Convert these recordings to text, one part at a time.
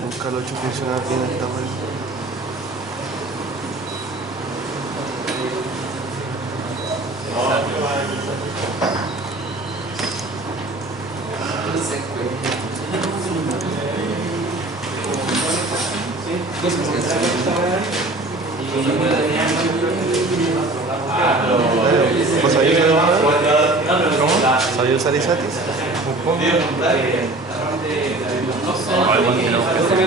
Nunca lo he hecho funcionar bien esta web. ¿Vos sabés usar Isatis? Un poco.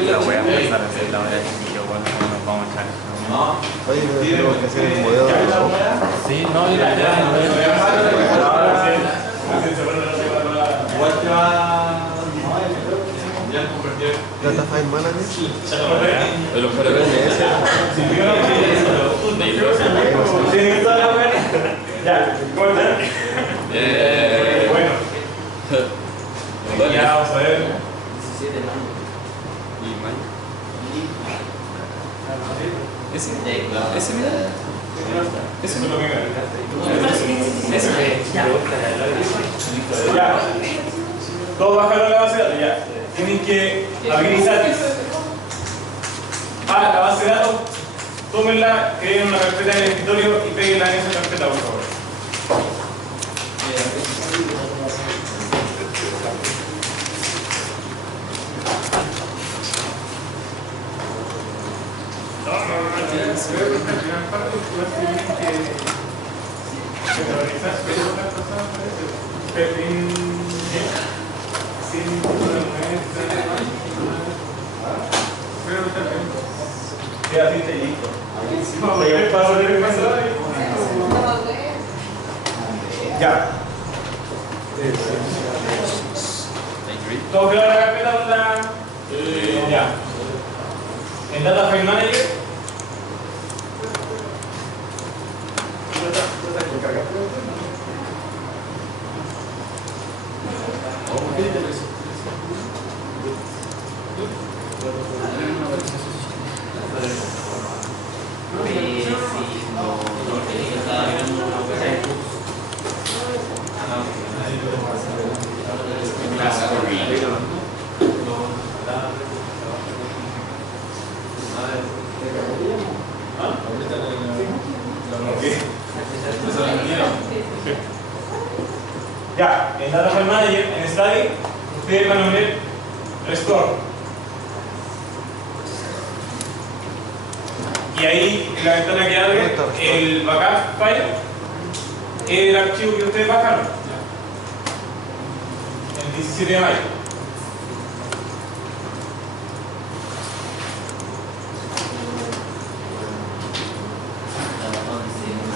La voy a empezar a hacer la hora de chiquillo cuando nos vamos a echar. Oye, tenemos que hacer el modelo de los ojos. Sí, no, y la idea Data File Manager. Bueno. Ya vamos a ver. Ese mira. Ese es lo que ya. Todos bajaron la base de datos, ya. Tienen que abrir Isatis a la base de datos, tómenla, creen una carpeta en el escritorio y péguenla en esa carpeta, por favor. Ya, sí, está listo. Ya. ¿Todo quedó en la carpeta? Ya. En Data File Manager. Ya, en Data File Manager, en Study, ustedes van a ver Restore. Y ahí, en la ventana que abre, el backup file es el archivo que ustedes bajaron el 17 de mayo.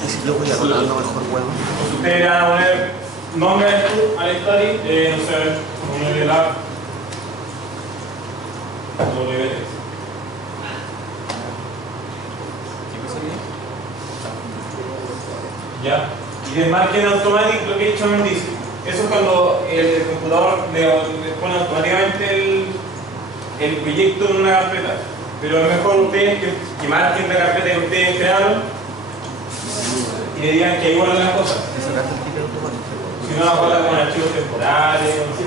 Y si yo voy a rolar lo mejor huevo. Ustedes van a poner nombre al study, no sé, nombre de la WT. ¿Ya? Y de Market Automatic Location on Disk. Eso es cuando el computador le pone automáticamente el proyecto en una carpeta. Pero es mejor ustedes que marquen la carpeta que ustedes crearon y le digan que ahí guardan las cosas. Si no, guardan con archivos temporales, no sé,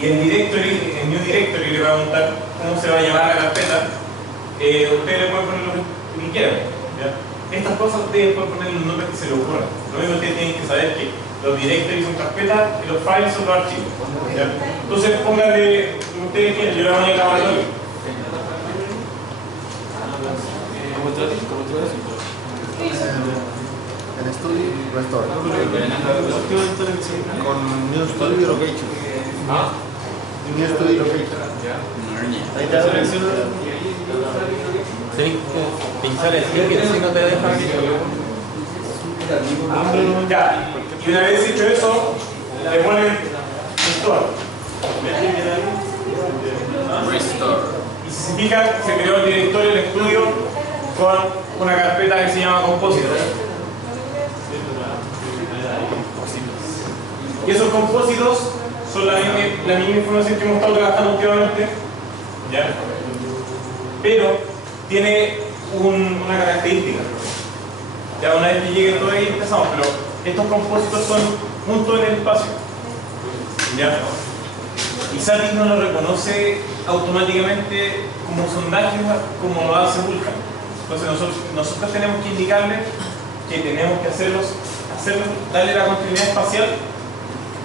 y en Directory, en New Directory le va a preguntar cómo se va a llamar la carpeta. Ustedes le pueden poner lo que quieran. ¿Ya? Estas cosas ustedes pueden poner los nombres que se les ocurran. Lo mismo ustedes tienen que saber que los directories son carpetas y los files son los archivos. ¿Ya? Entonces pónganle lo que ustedes quieran, yo le voy a poner el laboratorio. En Study, Restore. Con New Study Location. New Study Location. Ahí te selecciona. Tienes que pinchar el ticket si no te deja. Ya, y una vez dicho eso, le ponen Restore. Y si se fijan, se creó el directorio del estudio con una carpeta que se llama Compósitos. Y esos compósitos son la misma información que hemos estado trabajando últimamente, ¿ya? Pero tiene una característica. Ya una vez que llegue todo ahí empezamos, pero estos compósitos son puntos en el espacio. ¿Ya? Y Satis no lo reconoce automáticamente como sondaje como lo hace Vulkan. Entonces nosotros tenemos que indicarle que tenemos que darle la continuidad espacial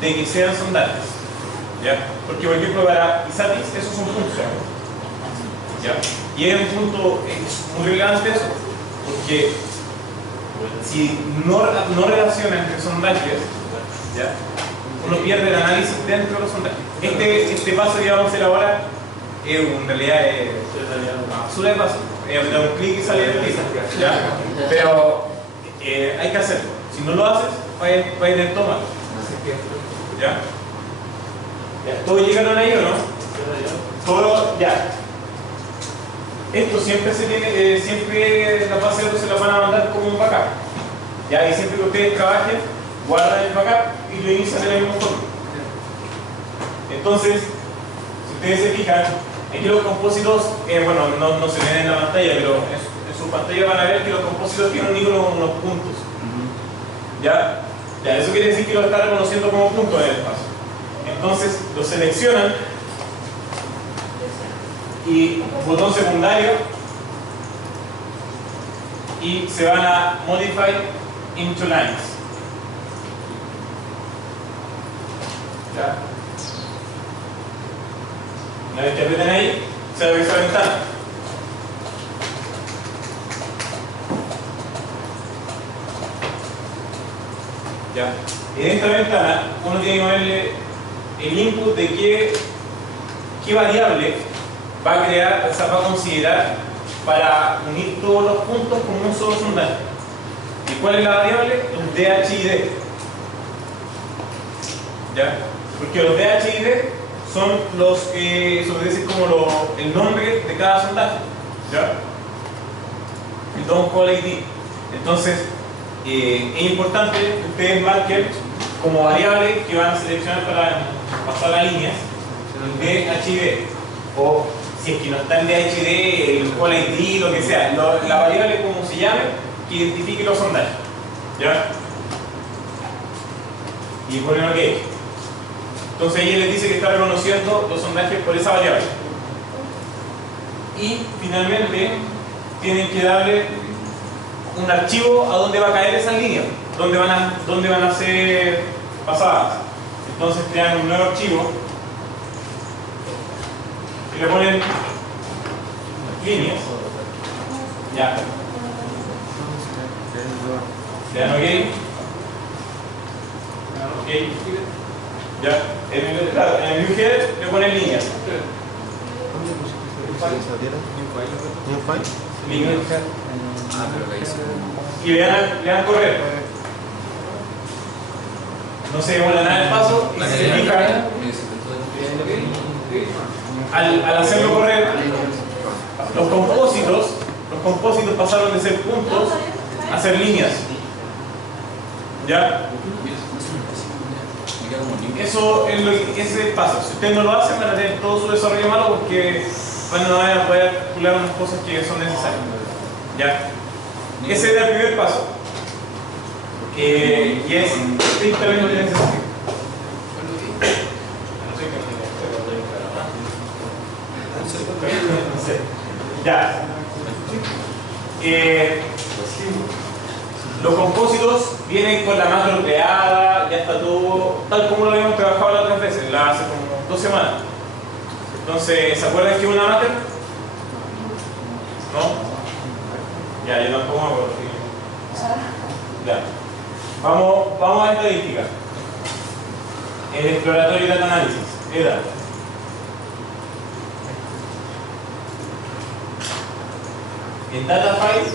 de que sean sondajes. ¿Ya? Porque por ejemplo para Isatis esos son puntos. ¿Ya? Y es un punto muy relevante eso, porque si no relaciona entre sondajes, ¿ya? Uno pierde el análisis dentro de los sondajes. Este paso que vamos a hacer ahora en realidad es basura de paso. Da un clic y sale del clic. ¿Ya? Pero hay que hacerlo. Si no lo haces, va a ir en toma. ¿Ya? ¿Todos llegaron ahí o no? Todo, ya. Esto siempre se tiene, siempre la base de datos se la van a mandar como un backup. Ya, y siempre que ustedes trabajen, guardan el backup y lo inician de la misma forma. Entonces, si ustedes se fijan, aquí los compósitos, bueno, no se ven en la pantalla, pero en su pantalla van a ver que los compósitos tienen un icono con unos puntos. ¿Ya? Ya, eso quiere decir que lo está reconociendo como punto en el espacio. Entonces lo seleccionan y botón secundario y se van a Modify into Lines. ¿Ya? Una vez que aprieten ahí, se abre esa ventana. ¿Ya? En esta ventana uno tiene que ponerle el input de qué variable va a crear, o sea, va a considerar para unir todos los puntos como un solo sondaje. ¿Y cuál es la variable? Los DH y D. ¿Ya? Porque los DH y D son los que, eso quiere decir como el nombre de cada sondaje. ¿Ya? El don't call ID. Entonces, es importante que ustedes marquen como variable que van a seleccionar para pasar la línea el DHD, o si es que no está el DHD, el call ID, lo que sea, la variable como se llame que identifique los sondajes. ¿Ya? Y ponen OK. Entonces ella les dice que está reconociendo los sondajes por esa variable. Y finalmente tienen que darle un archivo a donde va a caer esa línea, donde van a ser pasadas. Entonces crean un nuevo archivo y le ponen líneas. Ya. ¿Le dan OK? OK. Ya. En el new header le ponen líneas. Líneas. Y le dan correr. No se demora nada el paso y se fijan. Al hacerlo correr, los compósitos pasaron de ser puntos a ser líneas. ¿Ya? Eso es ese paso. Si ustedes no lo hacen, van a tener todo su desarrollo malo porque no van a poder calcular unas cosas que son necesarias. ¿Ya? Ese era el primer paso. Y es estrictamente necesario. Ya. Los compósitos vienen con la macro creada, ya está todo tal como lo habíamos trabajado las otras veces, hace como 2 semanas. Entonces, ¿se acuerdan que es una macro? ¿No? Ya, yo tampoco me acuerdo. Ya. Vamos a estadística. El exploratorio data análisis. EDA. En data file,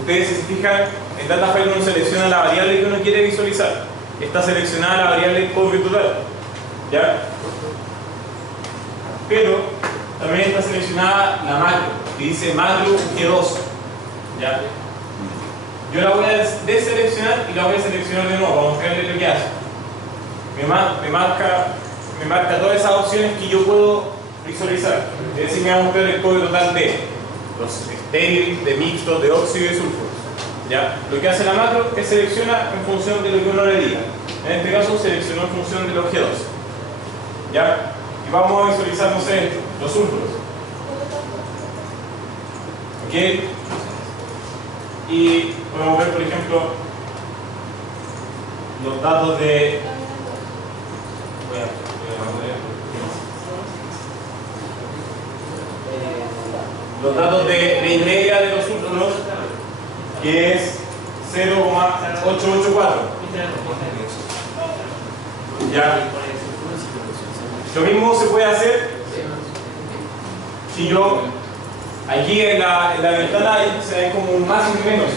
ustedes se fijan, en data file uno selecciona la variable que uno quiere visualizar. Está seleccionada la variable cobre total. ¿Ya? Pero también está seleccionada la macro, que dice macro G2. ¿Ya? Yo la voy a deseleccionar y la voy a seleccionar de nuevo para mostrarles lo que hace. Me marca todas esas opciones que yo puedo visualizar. Es decir, me va a mostrar el código total de los estériles, de mixtos, de óxido y de sulfuro. ¿Ya? Lo que hace la macro es selecciona en función de lo que uno le diga. En este caso seleccionó en función de los G2. ¿Ya? Y vamos a visualizar, no sé, los sulfuros. ¿Ok? Y podemos ver, por ejemplo, los datos de... los datos de ley media de los sulfuros, que es 0,884. ¿Ya? Lo mismo se puede hacer si yo aquí en la ventana se ve como un más y menos.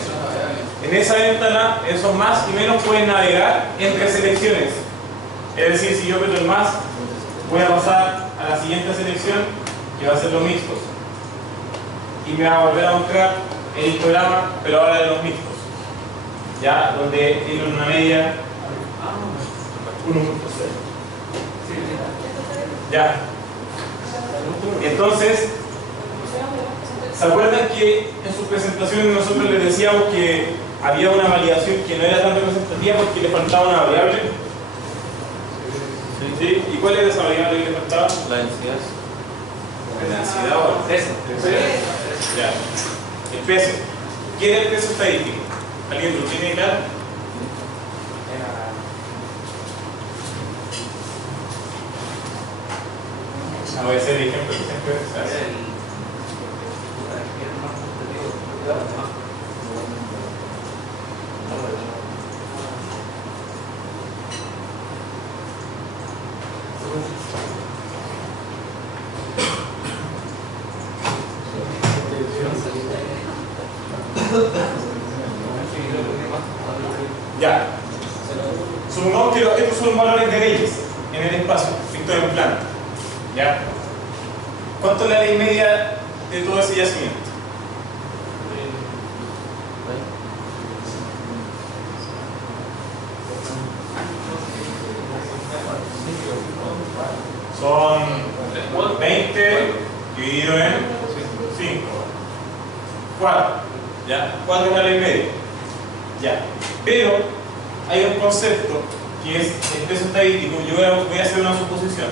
En esa ventana esos más y menos pueden navegar entre selecciones. Es decir, si yo meto el más, voy a pasar a la siguiente selección que va a ser los mixtos. Y me va a volver a mostrar el histograma, pero ahora de los mixtos. ¿Ya? Donde tiene una media 1.6. ¿Ya? Entonces, ¿se acuerdan que en sus presentaciones nosotros les decíamos que había una validación que no era tan representativa porque le faltaba una variable? ¿Sí? ¿Y cuál era esa variable que le faltaba? La densidad. La densidad o el peso. Ya. El peso. ¿Qué era el peso estadístico? ¿Alguien lo tiene claro? Voy a hacer el ejemplo que siempre se hace. Ya. Supongamos que estos son valores de leyes en el espacio, visto en plano. ¿Ya? ¿Cuánto es la ley media de todo ese yacimiento? Son 20 dividido en 5. 4. ¿Ya? 4 es la ley media. Ya. Pero hay un concepto que es el peso estadístico. Yo voy a hacer una suposición.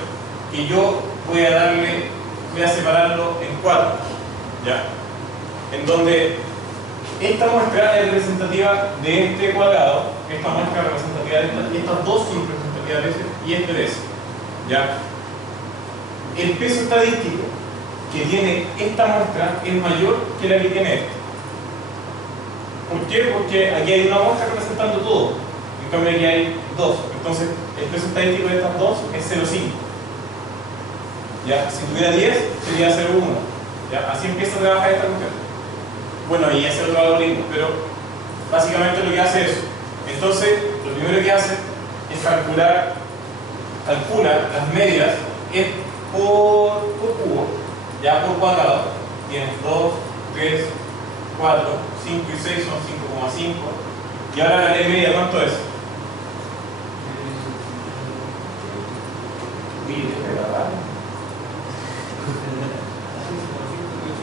Que yo voy a separarlo en 4. ¿Ya? En donde esta muestra es representativa de este cuadrado, esta muestra es representativa de esta, y estas dos son representativas de ese, y este de ese. ¿Ya? El peso estadístico que tiene esta muestra es mayor que la que tiene esta. ¿Por qué? Porque aquí hay una muestra representando todo, en cambio aquí hay dos. Entonces el peso estadístico de estas dos es 0,5. ¿Ya? Si tuviera 10 sería 0,1. ¿Ya? Así empieza a trabajar esta cuestión. Bueno, y ese es otro algoritmo, pero básicamente lo que hace es eso. Entonces, lo primero que hace es calcula las medias por cubo, ya por cuadrado. Tienes 2, 3, 4, 5 y 6 son 5,5. Y ahora la ley media, ¿cuánto es?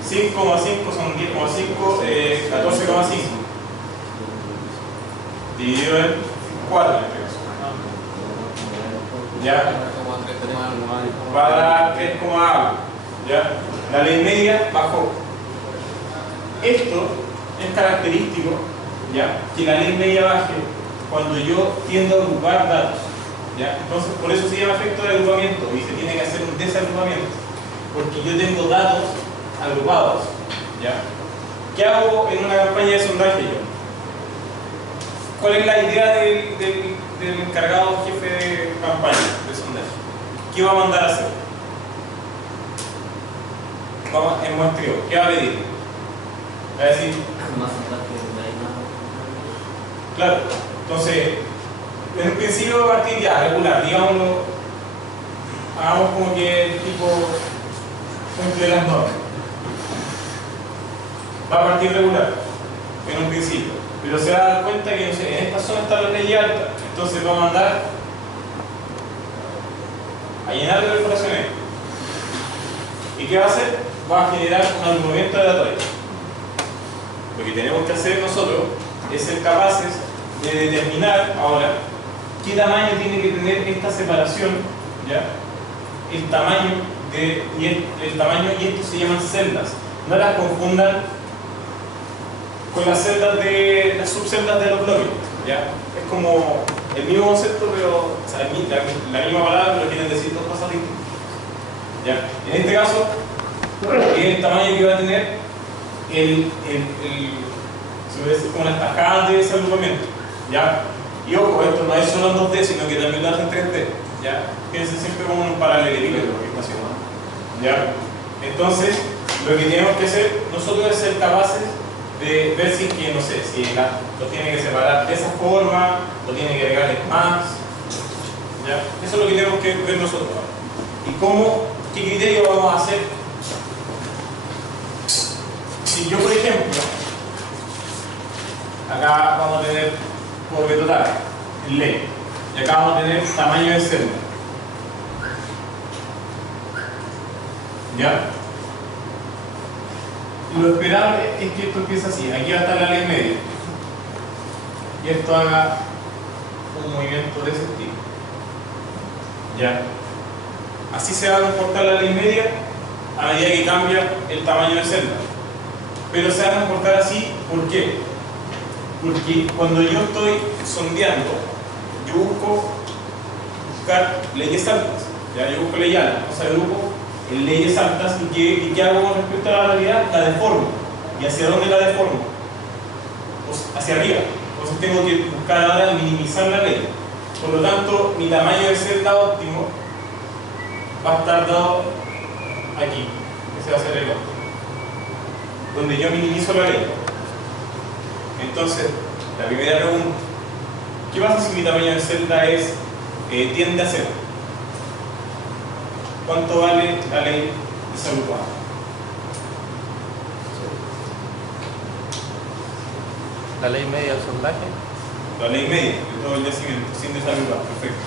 5,5 son 10,5, 14,5 dividido en 4 en este caso. ¿Ya? Va a dar 3, algo. ¿Ya? La ley media bajó. Esto es característico, ¿ya? Que la ley media baje cuando yo tiendo a agrupar datos. ¿Ya? Entonces, por eso se llama efecto de agrupamiento y se tiene que hacer un desagrupamiento. Porque yo tengo datos agrupados. ¿Ya? ¿Qué hago en una campaña de sondaje yo? ¿Cuál es la idea del encargado jefe de campaña de sondaje? ¿Qué va a mandar a hacer? Vamos en muestreo. ¿Qué va a pedir? Va a decir... Claro. Entonces, en un principio va a partir ya regular, digámoslo, hagamos como que el tipo cumple las normas. Va a partir regular, en un principio, pero se va a dar cuenta que, no sé, en esta zona está la ley alta, entonces va a mandar a llenar de perforaciones. ¿Y qué va a hacer? Va a generar un agrupamiento aleatorio. Lo que tenemos que hacer nosotros es ser capaces de determinar ahora qué tamaño tiene que tener esta separación, ¿ya? El tamaño y esto se llaman celdas. No las confundan con las celdas de las subceldas de los bloques, ¿ya? Es como el mismo concepto, pero o sea, la misma palabra, pero quieren decir dos cosas distintas, ¿ya? En este caso, el tamaño que va a tener se puede decir como las tajadas de ese agrupamiento, ¿ya? Y ojo, esto no es solo en 2D, sino que también lo hace en 3D, ¿ya? Piensen siempre como un paralelismo, ¿ya? Entonces, lo que tenemos que hacer nosotros es ser capaces de ver si que, no sé, si lo tiene que separar de esa forma, lo tiene que agregar más, ¿ya? Eso es lo que tenemos que ver nosotros. ¿Y qué criterio vamos a hacer? Si yo, por ejemplo, acá vamos a tener por B total, el ley, y acá vamos a tener tamaño de celda, ¿ya? Lo esperable es que esto empiece así. Aquí va a estar la ley media y esto haga un movimiento de ese tipo, ¿ya? Así se va a comportar la ley media a medida que cambia el tamaño de celda, pero se va a comportar así. ¿Por qué? Porque cuando yo estoy sondeando, yo buscar leyes altas, ¿ya? Yo busco leyes altas, o sea, yo busco en leyes altas. ¿Y qué hago con respecto a la realidad? La deformo. ¿Y hacia dónde la deformo? Pues hacia arriba. Entonces tengo que buscar ahora minimizar la ley. Por lo tanto, mi tamaño de celda óptimo va a estar dado aquí. Ese va a ser el óptimo, donde yo minimizo la ley. Entonces, la primera pregunta: ¿qué pasa si mi tamaño de celda tiende a 0? ¿Cuánto vale la ley desagrupada? La ley media del sondaje. La ley media de todo el yacimiento, sin desagrupar. Perfecto.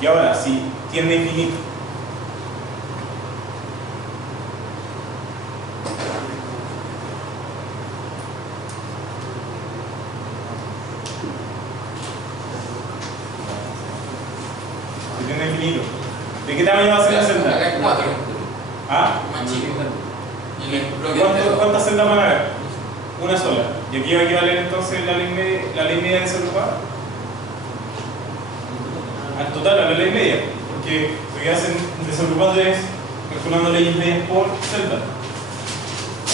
Y ahora, si tiende a infinito, si tiende a infinito, ¿de qué tamaño va a ser la celda? Acá hay 4. ¿Ah? Más chico. Y en el bloque ¿Cuántas celdas van a haber? Una sola. ¿Y aquí va a equivaler entonces la ley media desagrupada? Al total, a la ley media. Porque lo que hacen desagrupando es calculando leyes medias por celda.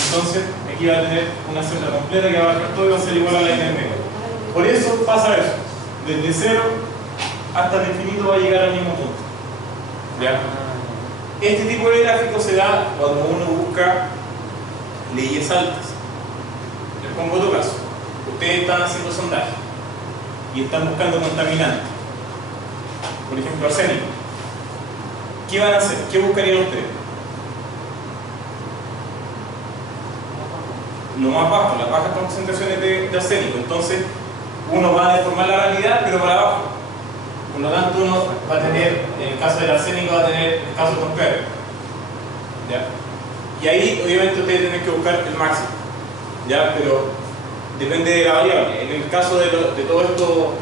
Entonces, aquí va a tener una celda completa que va a abarcar todo y va a ser igual a la ley media. Por eso pasa eso. Desde 0 hasta el infinito va a llegar al mismo punto. ¿Ya? Este tipo de gráfico se da cuando uno busca leyes altas. Les pongo otro caso. Ustedes están haciendo sondaje y están buscando contaminantes, por ejemplo arsénico. ¿Qué van a hacer? ¿Qué buscarían ustedes? Lo más bajo, las bajas concentraciones de arsénico. Entonces uno va a deformar la realidad, pero para abajo. Por lo tanto, uno va a tener, en el caso del arsénico, va a tener el caso contrario, ¿ya? Y ahí, obviamente, ustedes tienen que buscar el máximo, ¿ya? Pero depende de la variable. En el caso de todo esto,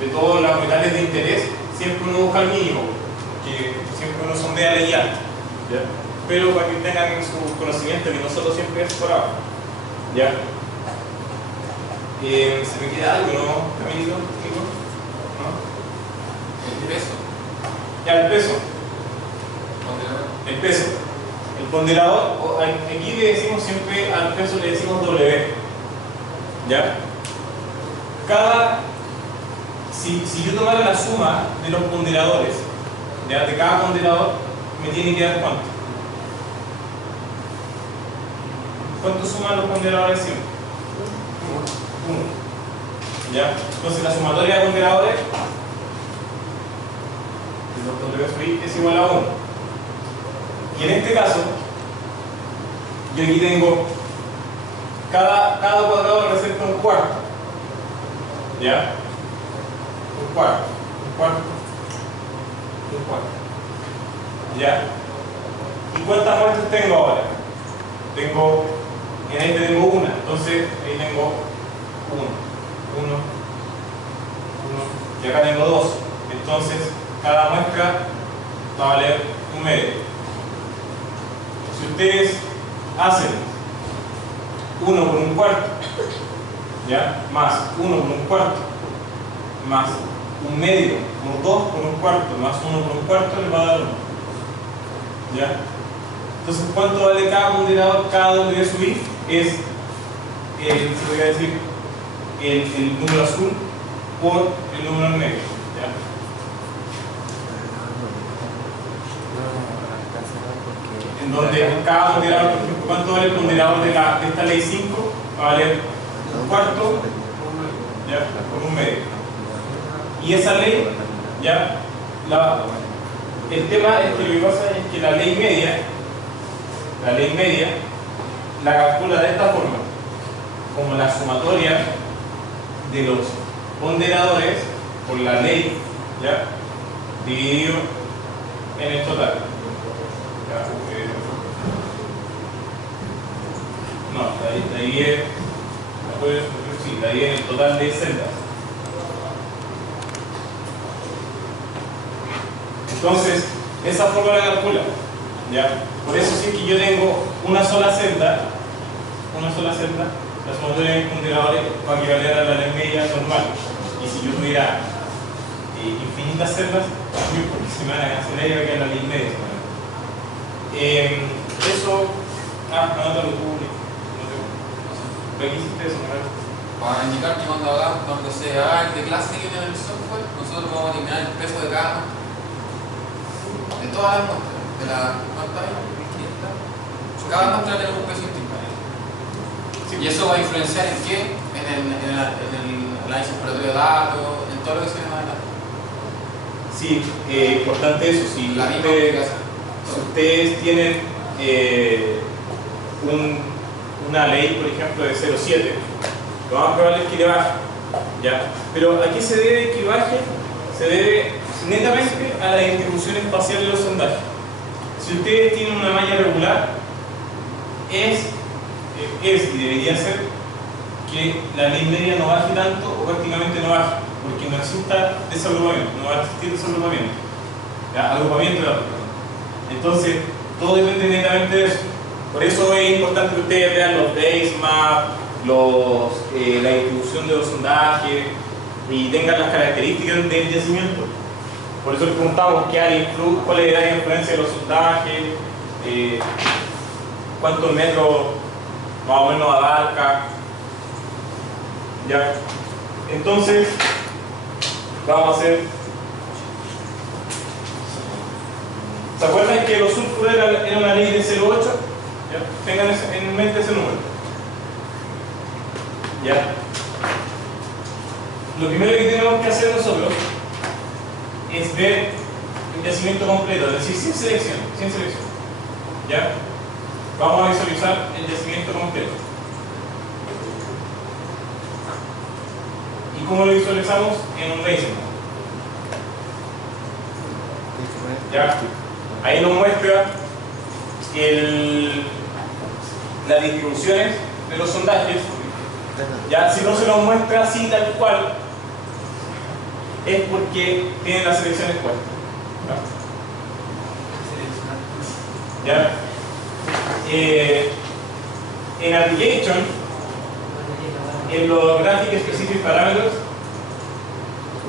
de todos los metales de interés, siempre uno busca el mínimo, porque siempre uno sondea ley alta, ¿ya? Pero para que tengan en su conocimiento que nosotros siempre es por abajo, ¿ya? ¿Se me queda algo, no, Camilito? ¿No? El peso. Ya, el peso. El peso. El ponderador, aquí le decimos siempre al peso, le decimos W. ¿Ya? Si yo tomara la suma de los ponderadores, ¿ya? De cada ponderador, me tiene que dar cuánto. ¿Cuánto suman los ponderadores siempre? 1. ¿Ya? Entonces la sumatoria de ponderadores es igual a 1. Y en este caso, yo aquí tengo cada cuadrado representa un cuarto. ¿Ya? Un cuarto. ¿Ya? ¿Y cuántas muestras tengo ahora? Tengo, en este tengo una, entonces ahí tengo 1, 1, 1, y acá tengo 2. Entonces cada muestra va a valer un medio. Si ustedes hacen 1 por un cuarto, ¿ya? Más 1 por un cuarto, más un medio por 2 por un cuarto, más 1 por un cuarto, les va a dar 1. ¿Ya? Entonces, ¿cuánto vale cada ponderador, cada W sub I? Es, se podría decir, el número azul por el número en medio. ¿Ya? En donde cada ponderador, por ejemplo, ¿cuánto vale el ponderador de esta ley 5? Va a valer un cuarto, ¿ya? Por un medio. Y esa ley, ¿ya? El tema es que lo que pasa es que la ley media la calcula de esta forma, como la sumatoria de los ponderadores por la ley, ¿ya? Dividido en el total. ¿Ya? No, la divide en el total de celdas. Entonces, esa forma la calcula, ¿ya? Por eso si es que yo tengo una sola celda, la sumatoria de mis ponderadores va a equivaler a la ley media normal. Y si yo tuviera infinitas celdas, porque se me van a cancelar y va a quedar la ley media. Eso, anótalo tú, ¿qué hiciste eso? Para indicar que cuando se haga el de clase que viene en el software, nosotros vamos a eliminar el peso de cada muestra. De todas las muestras, de la pantalla, cada muestra tiene un peso distinto. Sí. Y eso va a influenciar en qué? En el análisis operatorio de datos, en todo lo que se llama de datos. Sí, importante eso. Si ustedes tienen una ley, por ejemplo, de 0,7, lo más probable es que le baje, ¿ya? Pero ¿a qué se debe que baje? Se debe netamente a la distribución espacial de los sondajes. Si ustedes tienen una malla regular, es y debería ser que la ley media no baje tanto o prácticamente no baje, porque no exista desagrupamiento, no va a existir desagrupamiento, ¿ya? Agrupamiento de datos. Entonces, todo depende netamente de eso. Por eso es importante que ustedes vean los base maps, la distribución de los sondajes y tengan las características del yacimiento. Por eso les preguntamos cuál es la influencia de los sondajes, cuántos metros más o menos abarca. ¿Ya? Entonces, vamos a hacer. ¿Se acuerdan que los sulfuros era una ley de 0,8? ¿Ya? Tengan en mente ese número. ¿Ya? Lo primero que tenemos que hacer nosotros es ver el yacimiento completo, es decir, sin selección. ¿Ya? Vamos a visualizar el yacimiento completo. ¿Y cómo lo visualizamos? En un base map. ¿Ya? Ahí nos muestra las distribuciones de los sondajes. Ya, si no se nos muestra así tal cual, es porque tienen las selecciones puestas. ¿Ya? En application, en los graphic specific parameters,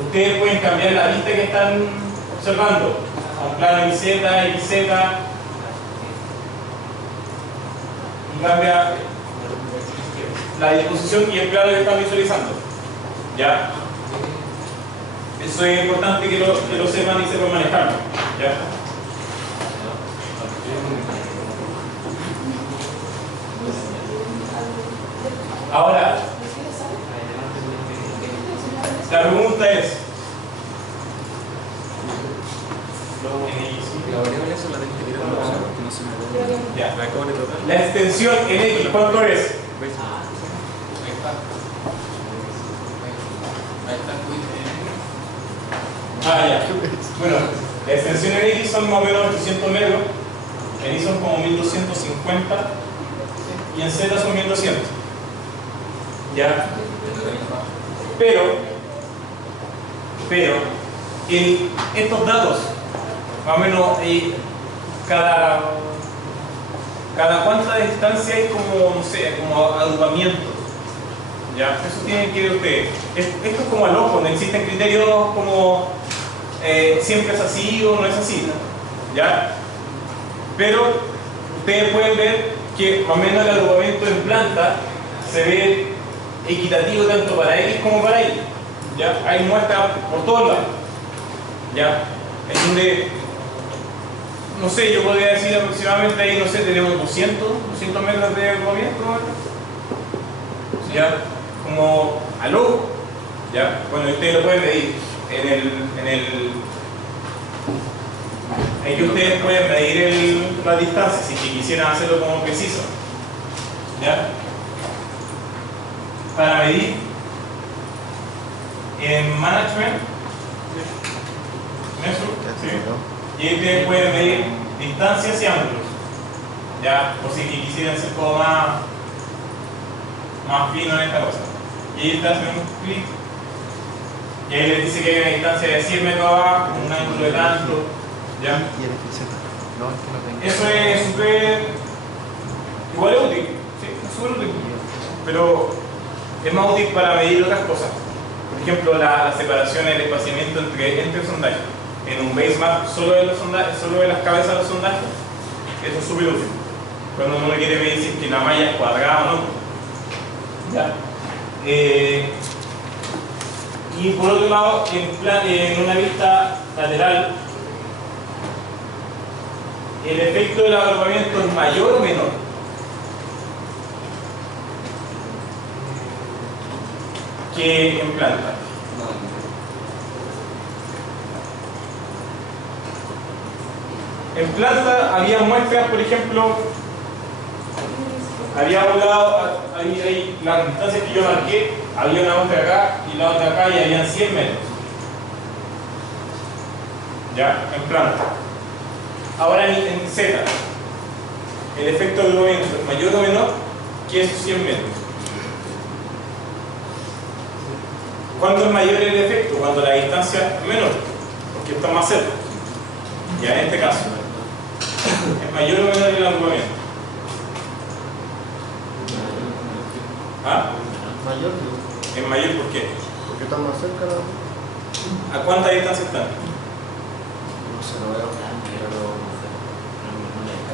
ustedes pueden cambiar la vista que están observando a un plano YZ, XZ, y cambia la disposición y el plano que están visualizando. ¿Ya? Eso es importante que lo sepan y sepan manejarlo. ¿Ya? Ahora, la pregunta es: la extensión en X, ¿cuánto es? Ya. Bueno, la extensión en X son más o menos 800 metros. En I son como 1250 y en Z son 1200. ¿Ya? Pero estos datos, más o menos cada cuánta distancia hay como, no sé, como agrupamientos. ¿Ya? Eso tienen que ver ustedes. Esto es como al ojo, no existen criterios como siempre es así o no es así. ¿Ya? Pero ustedes pueden ver que más o menos el agrupamiento en planta se ve equitativo tanto para X como para Y. ¿Ya? Hay muestras por todos lados. ¿Ya? Es donde, no sé, yo podría decir aproximadamente ahí, no sé, tenemos 200 metros de agrupamiento. ¿Ya? Como al ojo. ¿Ya? Bueno, ustedes lo pueden medir en que ustedes pueden medir la distancia si quisieran hacerlo como preciso. ¿Ya? Para medir en management, ¿sí? Y ustedes pueden medir distancias y ángulos. ¿Ya? Por si quisieran ser como más fino en esta cosa. Y ahí te hacen un clic y ahí les dice que hay una distancia de 100 metros abajo, un ángulo de tanto. ¿Ya? Eso es súper igual es útil, sí, es súper útil, pero es más útil para medir otras cosas. Por ejemplo, la separación, el espaciamiento entre sondajes. En un base map solo de las cabezas de los sondajes, eso es súper útil. Cuando uno quiere medir si es que la malla es cuadrada o no. ¿Ya? Y por otro lado, en una vista lateral, el efecto del agrupamiento es mayor o menor. Que en planta. En planta había muestras, por ejemplo, había volado, ahí las distancias que yo marqué, había una muestra acá y la otra acá y habían 100 metros. ¿Ya? En planta. Ahora en Z, el efecto de agrupamiento es mayor o menor que esos 100 metros. ¿Cuándo es mayor el efecto? Cuando la distancia es menor, porque está más cerca. Ya en este caso, ¿es mayor o menor el agrupamiento? ¿Ah? Mayor, ¿Es mayor por qué? porque está más cerca la... ¿A cuánta distancia están? No sé, no veo.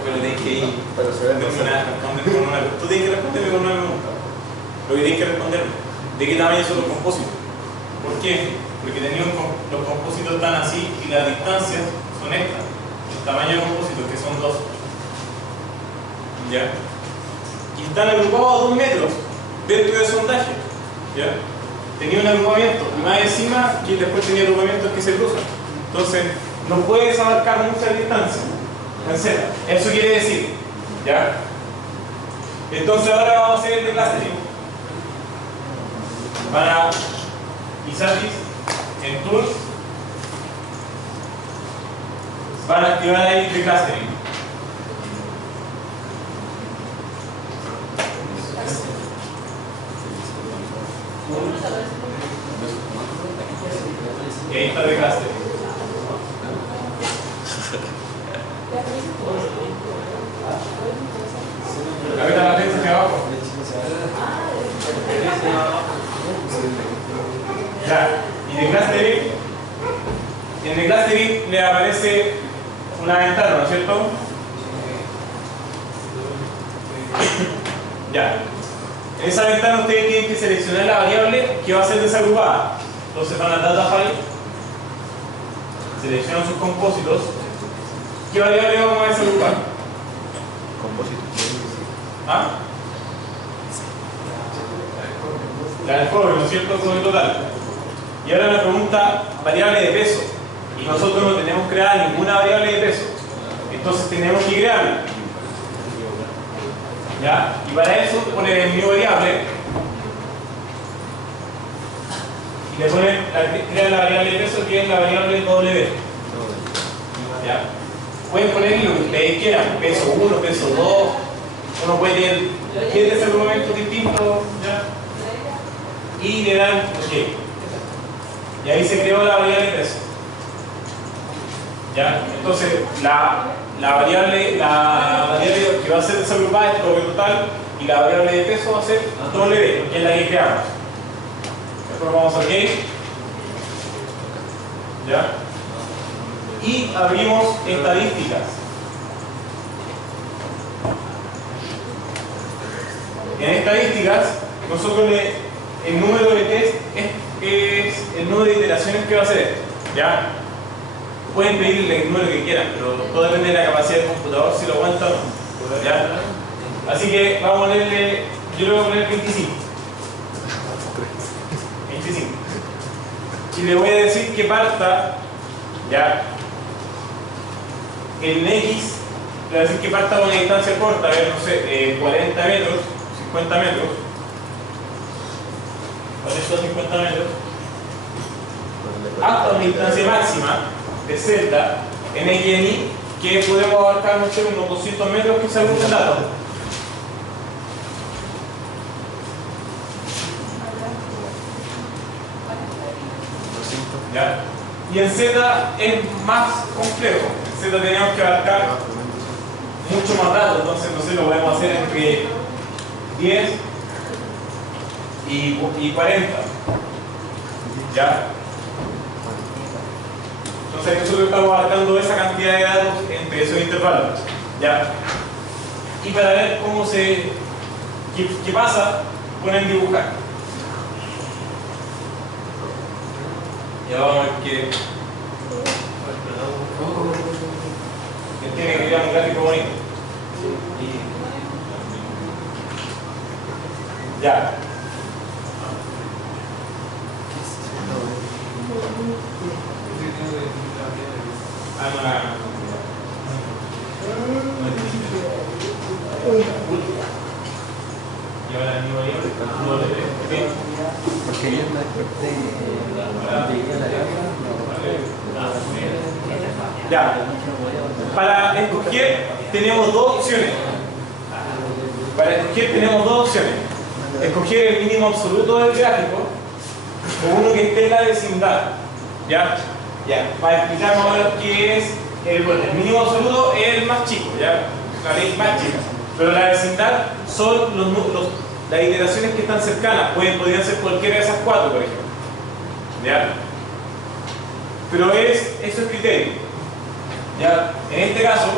Pero tienes que ir. Pero se ve más cerca. Tú tienes que responderme con una pregunta. Lo que tienes que responderme, ¿de qué tamaño son los compósitos? ¿Por qué? Porque los compósitos están así y las distancias son estas. El tamaño de compósitos, que son 2. ¿Ya? Y están agrupados a 2 metros dentro del sondaje. ¿Ya? Tenía un agrupamiento y más encima que después tenía agrupamientos que se cruzan. Entonces, no puedes abarcar mucha distancia en Z. Eso quiere decir, ¿ya? Entonces ahora vamos a hacer el de clustering. Para Isatis, en Tools, van a activar ahí el de clustering. Y ahí está de clustering. Ahorita la flecha hacia abajo. Ya, y de clustering, en el clustering le aparece una ventana, ¿no es cierto? Ya, en esa ventana ustedes tienen que seleccionar la variable que va a ser desagrupada. Entonces van a Data File, seleccionan sus compósitos. ¿Qué variable vamos a desagrupar? Compósito. ¿Ah? La del cobre, ¿no es cierto? Con el total. Y ahora me pregunta variable de peso. Y nosotros no tenemos creada ninguna variable de peso. Entonces tenemos que crearla. ¿Ya? Y para eso poner el new variable. Y le ponen crear la variable de peso que es la variable W. ¿Ya? pueden ponerle lo que ustedes quieran, peso 1, peso 2, uno puede tener 10 desagrupamientos distintos, ¿ya? Y le dan OK. Y ahí se creó la variable de peso. ¿Ya? Entonces, la variable que va a ser desagrupada es doble total y la variable de peso va a ser doble D, que es la que creamos. Después vamos a OK. ¿Ya? Y abrimos estadísticas. En estadísticas, nosotros el número de test es el número de iteraciones que va a hacer. ¿Ya? Pueden pedirle el número que quieran, pero todo depende de la capacidad del computador, si lo aguanta o no. ¿Ya? Así que vamos a ponerle, yo le voy a poner 25. 25. Y le voy a decir que parta, ¿ya? En X, le voy a decir que parta a una distancia corta, a ver, no sé, 40 metros, 50 metros. 40 50 metros. Hasta una distancia máxima de Z en X en Y, que podemos abarcar, no sé, unos 200 metros que según el dato. ¿Ya? Y en Z es más complejo. En Z tenemos que abarcar mucho más datos, entonces no sé, lo podemos hacer entre 10 y 40. ¿Ya? Entonces nosotros estamos abarcando esa cantidad de datos entre esos intervalos. ¿Ya? Y para ver cómo qué pasa, ponen dibujar. Ya vamos a ver que tiene que crear un gráfico bonito. Ya. Y ahora el mismo Porque ayer me desperté y llegué a la casa. Ya. Para escoger tenemos dos opciones. Escoger el mínimo absoluto del gráfico o uno que esté en la vecindad. ¿Ya? Ya. Para explicar más o menos qué es el mínimo absoluto es el más chico, ¿ya? La ley más chica. Pero la vecindad son las iteraciones que están cercanas. Podrían ser cualquiera de esas cuatro, por ejemplo. ¿Ya? Pero eso es criterio. ¿Ya? En este caso,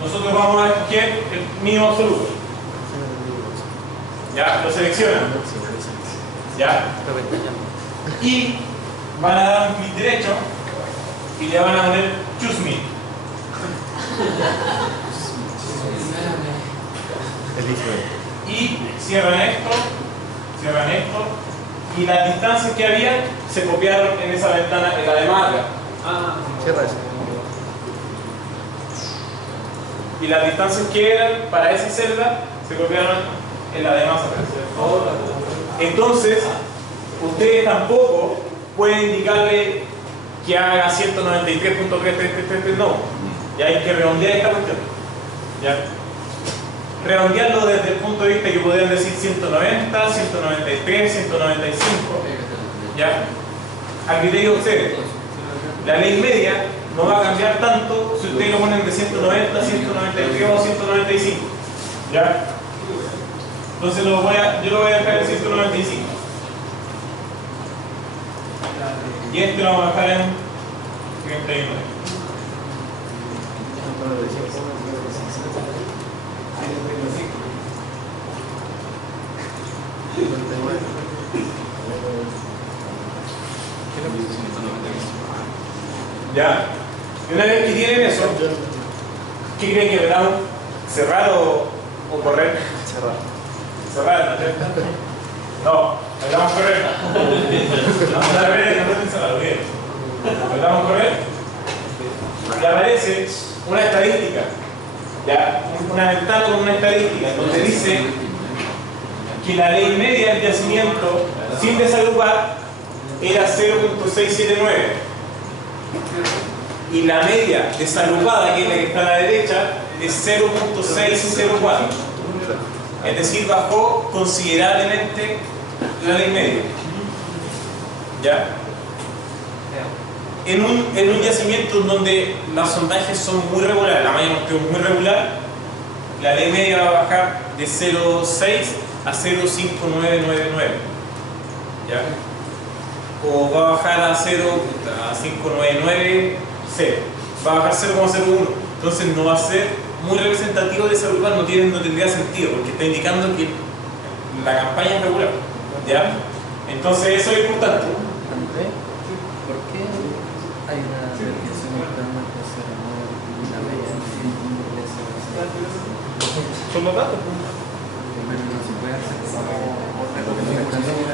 nosotros vamos a escoger el mínimo absoluto. ¿Ya? Lo seleccionan. ¿Ya? Y van a dar un clic derecho y le van a poner Choose Me. Y cierran esto, y las distancias que había se copiaron en esa ventana, en la de marca. Cierra eso. Y las distancias que eran para esa celda se copiaron en la de más atrás. Entonces, ustedes tampoco pueden indicarle que haga 193.3333, no. Ya hay que redondear esta cuestión. ¿Ya? Redondearlo desde el punto de vista que podrían decir 190, 193, 195. ¿Ya? A criterio de ustedes. La ley media no va a cambiar tanto si ustedes lo ponen de 190, 193 o 195. ¿Ya? Entonces yo lo voy a dejar en 195. Y este lo vamos a dejar en 39. Ya. Y una vez que tienen eso, ¿qué creen que verán? ¿Cerrar o correr? Cerrar, ¿no? No, vamos a correr. Vamos a ver, no cerrarlo bien. Vamos a correr. Y aparece una estadística. ¿Ya? Una ventana con una estadística donde dice que la ley media del yacimiento sin desagrupar era 0.679 y la media desagrupada, que es la que está a la derecha, es 0.604. Es decir, bajó considerablemente la ley media. ¿Ya? En un yacimiento donde los sondajes son muy regulares, la malla es muy regular, la ley media va a bajar de 0.6 a 0.5999. ¿Ya? O va a bajar a 0.5990, va a bajar 0.01. Entonces no va a ser muy representativo de ese lugar, no tendría sentido, porque está indicando que la campaña es regular. ¿Ya? Entonces eso es importante. Andrés, ¿por qué hay una desviación interna que se remueve la media en inglés? Son los datos. Pero no se puede hacer como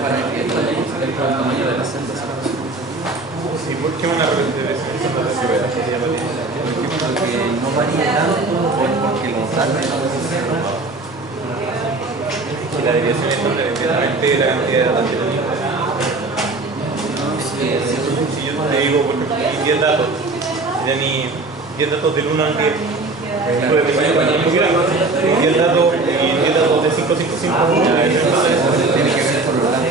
para que dentro del tamaño de las celdas. ¿Y por qué una representación de la ciudad? Porque no varía tanto porque los datos no se Y la desviación es directamente de la cantidad de datos. Si yo te digo, por ejemplo, 10 datos, ya ni 10 datos del 1 al 10. 10 datos de 555. tiene que ver con los datos.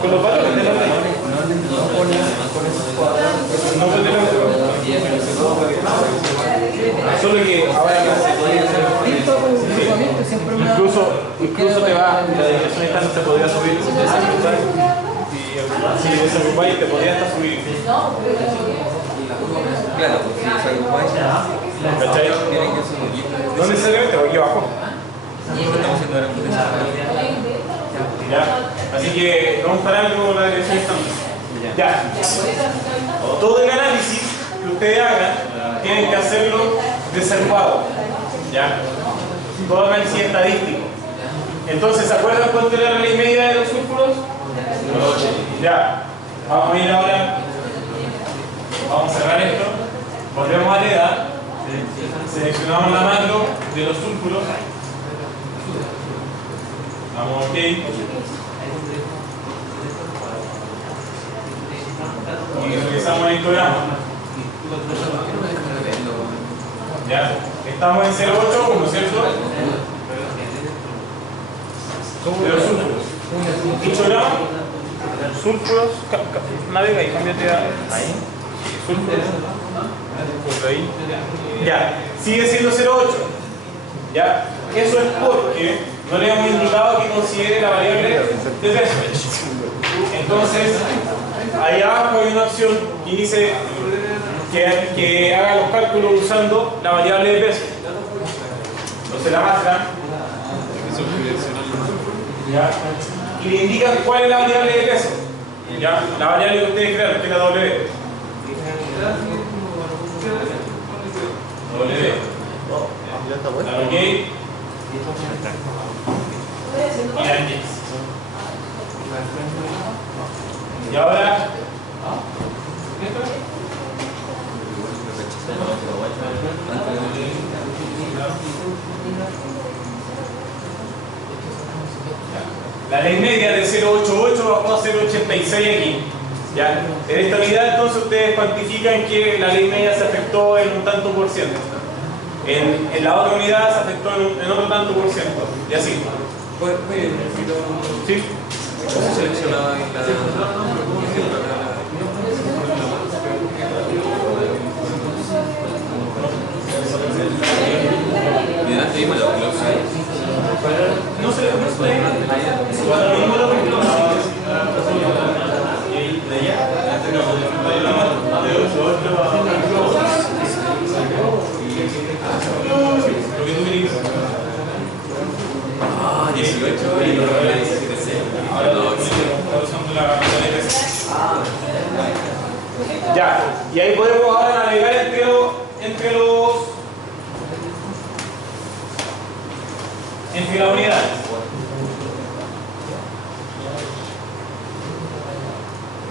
Con los valores de la ley. No con esos cuadrados. No tenemos. Solo que ahora incluso te va, la desviación esta no se podría subir. Si desagrupáis te podría hasta subir. Claro, si desagrupáis, ¿Cachai? tienen que subir. No necesariamente, porque aquí abajo. Estamos haciendo ahora un ¿Ya? Así que vamos a parar con la dirección estándar. Ya. Todo el análisis que ustedes hagan tienen que hacerlo desagrupado. ¿Ya? Todo análisis estadístico. Entonces, ¿se acuerdan cuánto era la ley media de los sulfuros? Ya. Vamos a ir ahora. Vamos a cerrar esto. Volvemos a la edad. Seleccionamos la macro de los sulfuros. Vamos, ok. Y regresamos al histograma. Ya. Estamos en 0.8, ¿no es cierto? De los sulfuros. Histograma. Sulfuros. Navega y cámbiate a ahí. Sulfuros. Por ahí. Ya. Sigue siendo 0.8. Ya. Eso es porque no le hemos indicado que considere la variable de peso. Entonces, ahí abajo hay una opción que dice que haga los cálculos usando la variable de peso. Entonces la marcan. ¿Ya? Y le indican cuál es la variable de peso. ¿Ya? La variable que ustedes crearon, que es la W. La OK. Y la X. Y ahora la ley media de 0.88 bajó a 0.86 aquí. ¿Ya? En esta unidad entonces ustedes cuantifican que la ley media se afectó en un tanto por ciento. En la otra unidad se afectó en otro tanto por ciento. Y así. ¿Sí? ¿Cómo se seleccionaba en la No sé, cuando mismo lo Ah, 18 y lo de 17. ahora lo usando la ya, y ahí podemos ahora navegar entre las unidades.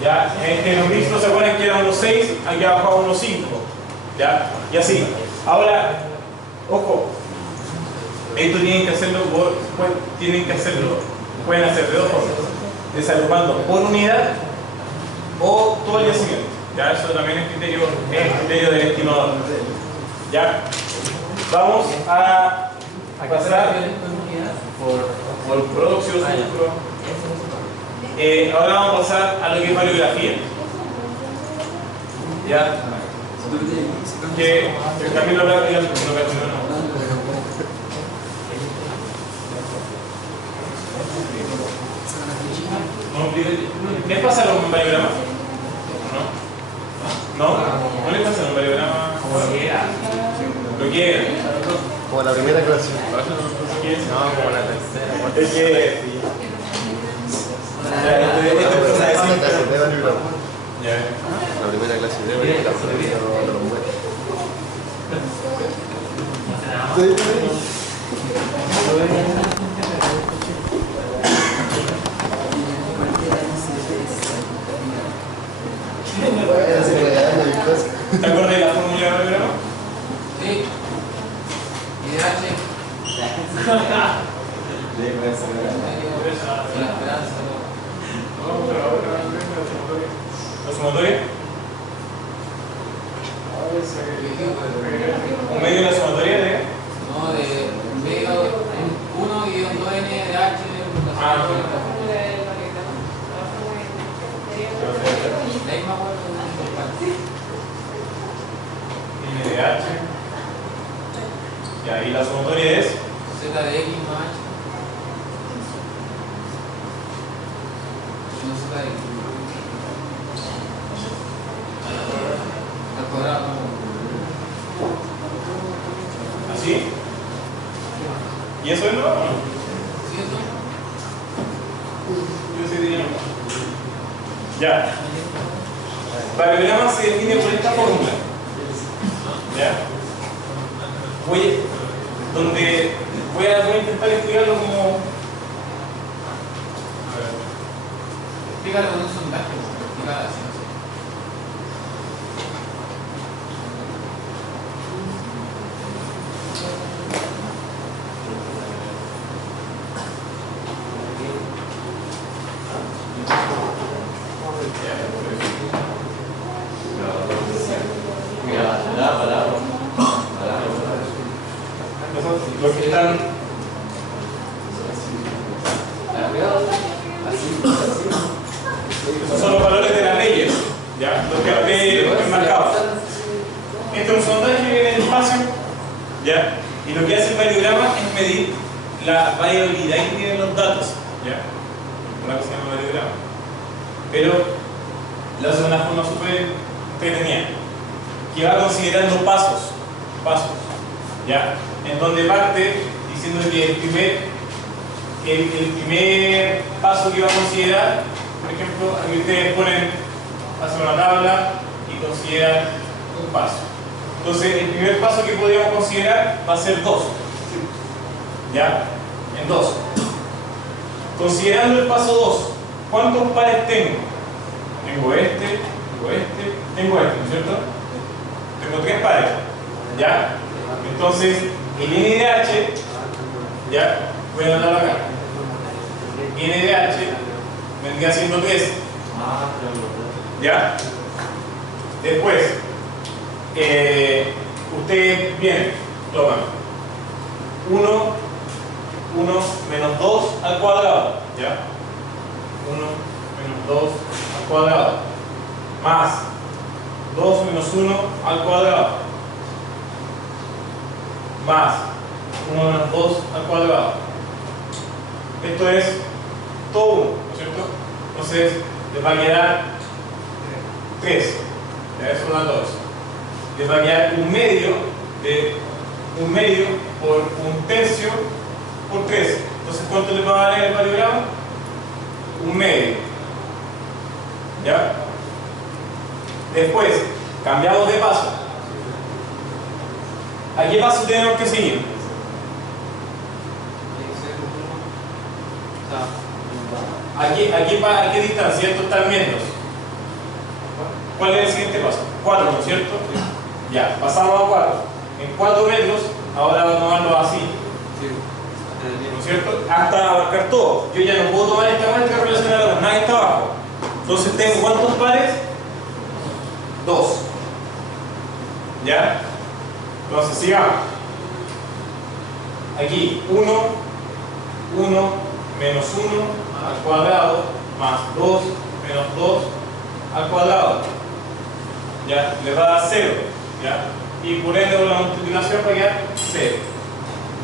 Ya, en los mixtos se acuerdan que eran unos 6, aquí abajo unos 5. Ya, y así. Ahora, ojo, esto tienen que hacerlo, pueden hacer de dos formas: desagrupando por unidad o todo el yacimiento. Ya, eso también es criterio del estimador. Ya, vamos a pasar por próxico. Ahora vamos a pasar a lo que es variografía. Ya, que también lo hablaba ya, ¿les pasa los variogramas? ¿No? ¿No les pasa los variogramas? Lo que era. Como la primera clase. No, como la tercera. Es que. La primera clase de ¿Te acuerdas de la fórmula de variograma? Sí. IDH. La esperanza. ¿La sumatoria? ¿Un medio de la sumatoria de? No, de medio 1 y 2n de h. N de H. Ya, y la sumatoria es Z de x más h. No Z de x. Al cuadrado. así. ¿Y eso es lo? ¿Sí eso? Yo sí diría no. Ya. Variograma se define por esta fórmula. ¿Ya? Voy a intentar explicarlo como. A ver. Explícalo con un sondaje. Explícalo así. Los que están. Esos son los valores de las leyes. ¿Ya? Los que he marcado. Este es un sondaje en el espacio. ¿Ya? Y lo que hace el variograma es medir la variabilidad que tienen los datos. ¿Ya? Por eso se llama variograma. Pero lo hace de una forma súper entretenida. Que va considerando pasos. ¿Ya? En donde parte diciendo que el primer paso que va a considerar, por ejemplo, aquí ustedes hacen una tabla y consideran un paso. Entonces, el primer paso que podríamos considerar va a ser 2. ¿Ya? En 2. Considerando el paso 2, ¿cuántos pares tengo? Tengo este, ¿no es cierto? Tengo 3 pares. ¿Ya? Entonces, el N de H, ya, voy a anotarlo acá. N de H vendría siendo 3. ¿Ya? Después, ustedes vienen, toman 1 menos 2 al cuadrado. ¿Ya? 1 menos 2 al cuadrado. Más 2 menos 1 al cuadrado. Más 1 menos 2 al cuadrado. Esto es todo 1, ¿no es cierto? Entonces, les va a quedar 3. Ya eso da 2. Les va a quedar un medio por 1/3 por 3. Entonces, ¿cuánto les va a dar el variograma? Un medio. ¿Ya? Después, cambiamos de paso. ¿A qué paso tenemos que seguir? ¿A qué distancia? Esto está en metros. ¿Cuál es el siguiente paso? 4, ¿no es cierto? Ya, pasamos a 4. En 4 metros, ahora vamos a tomarlo así. ¿No es cierto? Hasta abarcar todo. Yo ya no puedo tomar esta muestra relacionada con nada que está abajo. Entonces tengo ¿cuántos pares? 2. ¿Ya? Entonces sigamos. Aquí 1 menos 1 al cuadrado más 2 menos 2 al cuadrado. ¿Ya? Le va a dar 0. ¿Ya? Y por ende con la multiplicación va a quedar 0.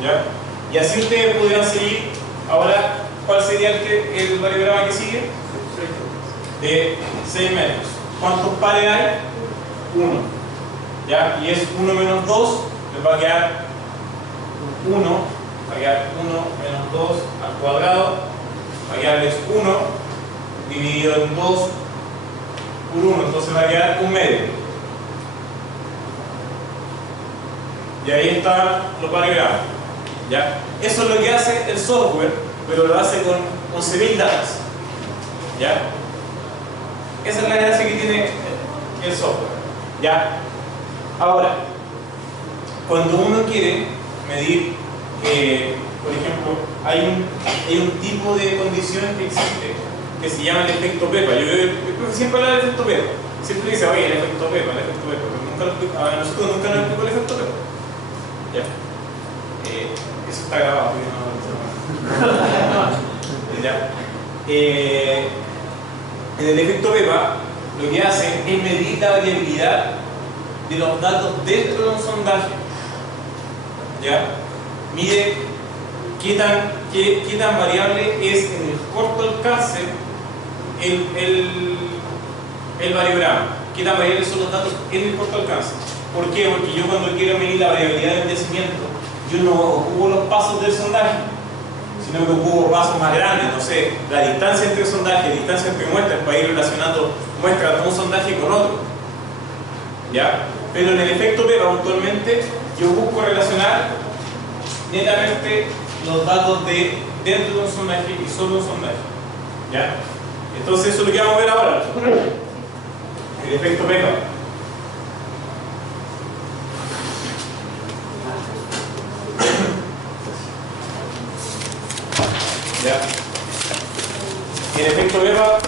¿Ya? Y así ustedes podrían seguir. Ahora, ¿cuál sería el variograma que sigue? De 6 metros. ¿Cuántos pares hay? 1. ¿Ya? Y es 1 menos 2, les va a quedar 1, va a quedar 1 menos 2 al cuadrado, va a quedarles 1 dividido en 2 por 1, entonces va a quedar 1 medio. Y ahí están los variogramas. ¿Ya? Eso es lo que hace el software, pero lo hace con 11.000 datos. ¿Ya? Esa es la gracia que tiene el software. ¿Ya? Ahora, cuando uno quiere medir, por ejemplo, hay un tipo de condición que existe que se llama el efecto Pepa. Yo siempre hablo del efecto Pepa. Siempre dice, oye, el efecto Pepa, pero a nosotros nunca nos explicó el efecto Pepa. ¿Ya? Eso está grabado. ¿Ya? En el efecto Pepa, lo que hace es medir la variabilidad de los datos dentro de un sondaje. ¿Ya? Mide qué tan variable es en el corto alcance el variograma, qué tan variables son los datos en el corto alcance. ¿Por qué? Porque yo cuando quiero medir la variabilidad del yacimiento, yo no ocupo los pasos del sondaje, sino que ocupo pasos más grandes, no sé, la distancia entre sondajes, la distancia entre muestras, para ir relacionando muestras de un sondaje con otro. ¿Ya? Pero en el efecto Pepa, puntualmente, yo busco relacionar netamente los datos de dentro de un sondaje y solo un sondaje. ¿Ya? Entonces eso es lo que vamos a ver ahora. El efecto Pepa. ¿Ya? El efecto Pepa.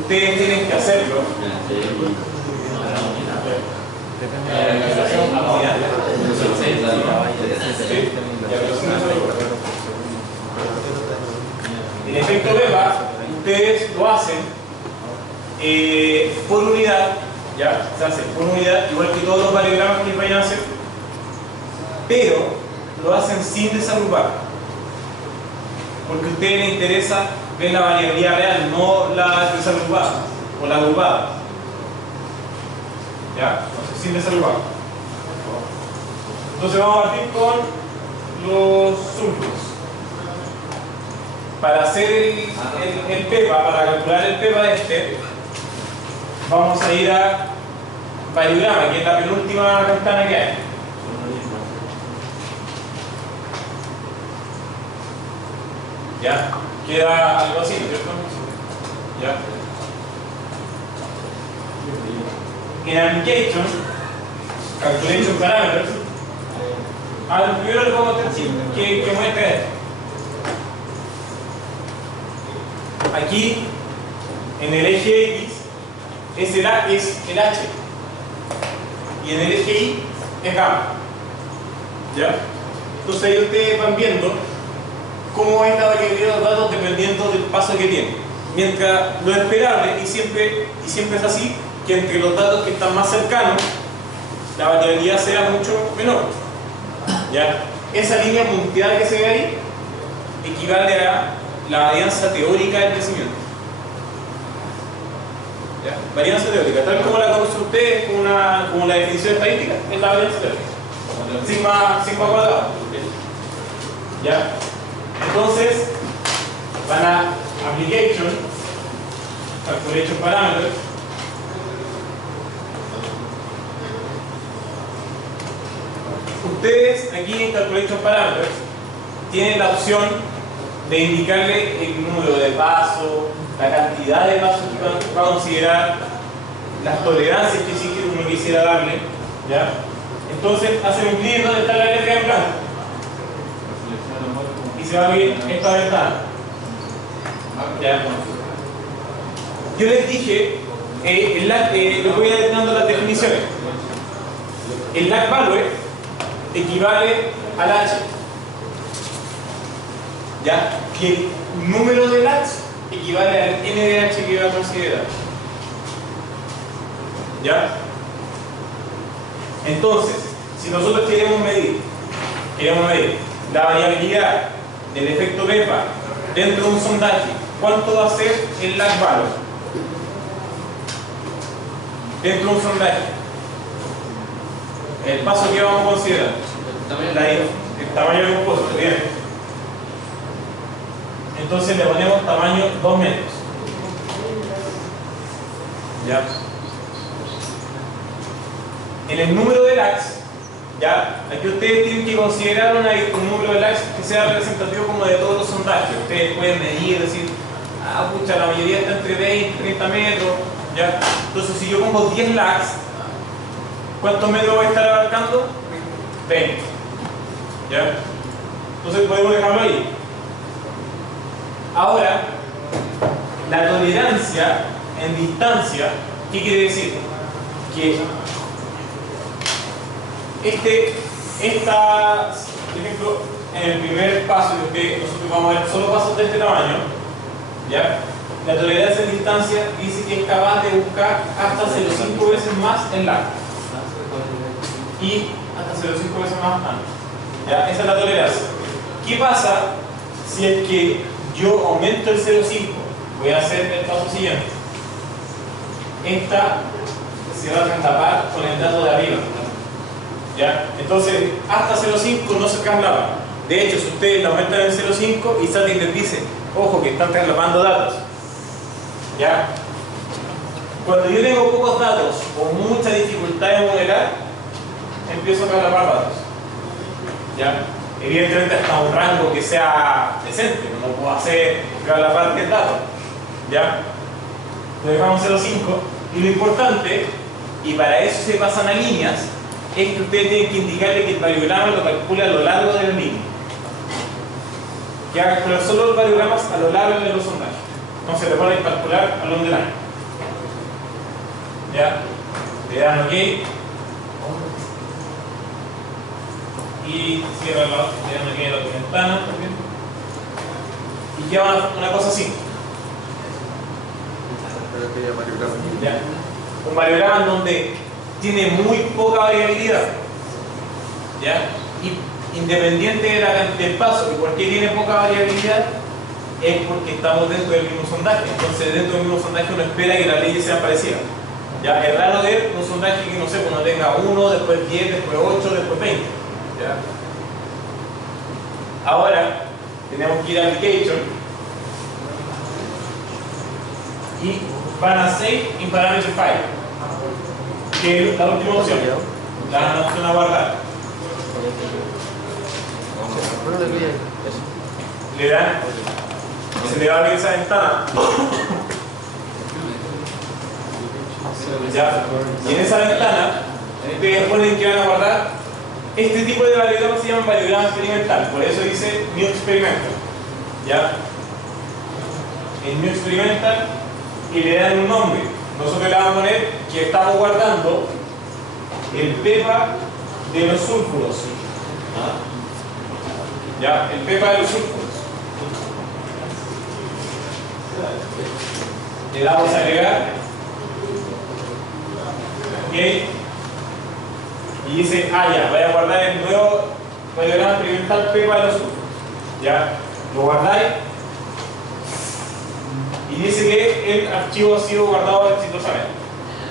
Ustedes tienen que hacerlo. El efecto Pepa, ustedes lo hacen por unidad, ¿ya? Se hace por unidad, igual que todos los variogramas que vayan a hacer, pero lo hacen sin desagrupar, porque a ustedes les interesa ver la variabilidad real, no la desagrupada o la agrupada. ¿Ya? Entonces, sin desagrupar. Entonces vamos a partir con los súlfuros. Para hacer el Pepa, para calcular el Pepa de este, vamos a ir a variograma, que es la penúltima ventana que hay. ¿Ya? Queda algo así, ¿cierto? ¿Ya? En application, calculation parameters, primero les vamos a decir que muestra esto. Aquí, en el eje X, es el H, y en el eje Y es gamma. ¿Ya? Entonces ahí ustedes van viendo cómo es la variabilidad de los datos dependiendo del paso que tienen. Mientras lo esperable, y siempre es así, que entre los datos que están más cercanos, la variabilidad sea mucho menor. ¿Ya? Esa línea punteada que se ve ahí equivale a la varianza teórica del crecimiento. ¿Ya? Varianza teórica, tal como la conocen ustedes como la definición estadística, es la varianza teórica. Sigma cuadrado. ¿Ya? Entonces, van a application, calculation parameters. Ustedes aquí en calculation parameters tienen la opción de indicarle el número de pasos, la cantidad de pasos que va a considerar, las tolerancias que sí que uno quisiera darle. ¿Ya? Entonces hacen un clic donde está la letra en blanco y se va a abrir esta ventana. ¿Ya? Yo les dije, les voy a ir dando las definiciones. El lag value equivale al H. ¿Ya? Que el número de lags equivale al N de H que va a considerar. ¿Ya? Entonces, si nosotros queremos medir la variabilidad del efecto Pepa dentro de un sondaje, ¿cuánto va a ser el lag value dentro de un sondaje? El paso que vamos a considerar, el tamaño del compuesto, bien. Entonces le ponemos tamaño 2 metros. ¿Ya? En el número de lags, ¿ya? Aquí ustedes tienen que considerar un número de lags que sea representativo como de todos los sondajes. Ustedes pueden medir, decir, pucha, la mayoría está entre 20 y 30 metros, ¿ya? Entonces si yo pongo 10 lags, ¿cuántos metros voy a estar abarcando? 20. ¿Ya? Entonces podemos dejarlo ahí. Ahora, la tolerancia en distancia, ¿qué quiere decir? Que por ejemplo, en el primer paso, que nosotros vamos a ver solo pasos de este tamaño, ¿ya? La tolerancia en distancia dice que es capaz de buscar hasta 0,5 veces más el lag y hasta 0,5 veces más ancho. ¿Ya? Esa es la tolerancia. ¿Qué pasa si es que yo aumento el 0,5? Voy a hacer el paso siguiente. Esta se va a traslapar con el dato de arriba. ¿Ya? Entonces, hasta 0,5 no se traslapa. De hecho, si ustedes la aumentan en 0,5 y Static les dice, ojo, que están traslapando datos. ¿Ya? Cuando yo tengo pocos datos o mucha dificultad en modelar, empiezo a traslapar datos. ¿Ya? Evidentemente hasta un rango que sea decente, no puedo hacer traslapar 10 datos. ¿Ya? Lo dejamos 0,5 y lo importante, y para eso se pasan a líneas, es que ustedes tienen que indicarle que el variograma lo calcula a lo largo de la línea. Que haga calcular solo los variogramas a lo largo de los sondajes. Entonces le ponen calcular along the line. ¿Ya? Le dan OK. Y cierran le dan OK a la otra ventana también. Y queda una cosa así. ¿Ya? Un variograma en donde tiene muy poca variabilidad, ¿ya? Y independiente del paso, y por qué tiene poca variabilidad, es porque estamos dentro del mismo sondaje. Entonces dentro del mismo sondaje uno espera que las leyes sean parecidas. ¿Ya? Es raro ver un sondaje que no sé, uno tenga 1, después 10, después 8, después 20. ¿Ya? Ahora tenemos que ir a Application y van a Save in Parameter File, que es la última opción, la opción a guardar. Le dan, se le va a abrir esa ventana. ¿Ya? Y en esa ventana, ustedes ponen que van a guardar este tipo de variograma, se llama variograma experimental, por eso dice New Experimental. ¿Ya? En New Experimental, y le dan un nombre. Nosotros le vamos a poner que estamos guardando el Pepa de los sulfuros. ¿Ya? El Pepa de los sulfuros. Le damos a agregar. ¿Ok? Y dice, ya, voy a guardar el nuevo variograma experimental Pepa de los sulfuros. ¿Ya? Lo guardáis. Y dice que el archivo ha sido guardado exitosamente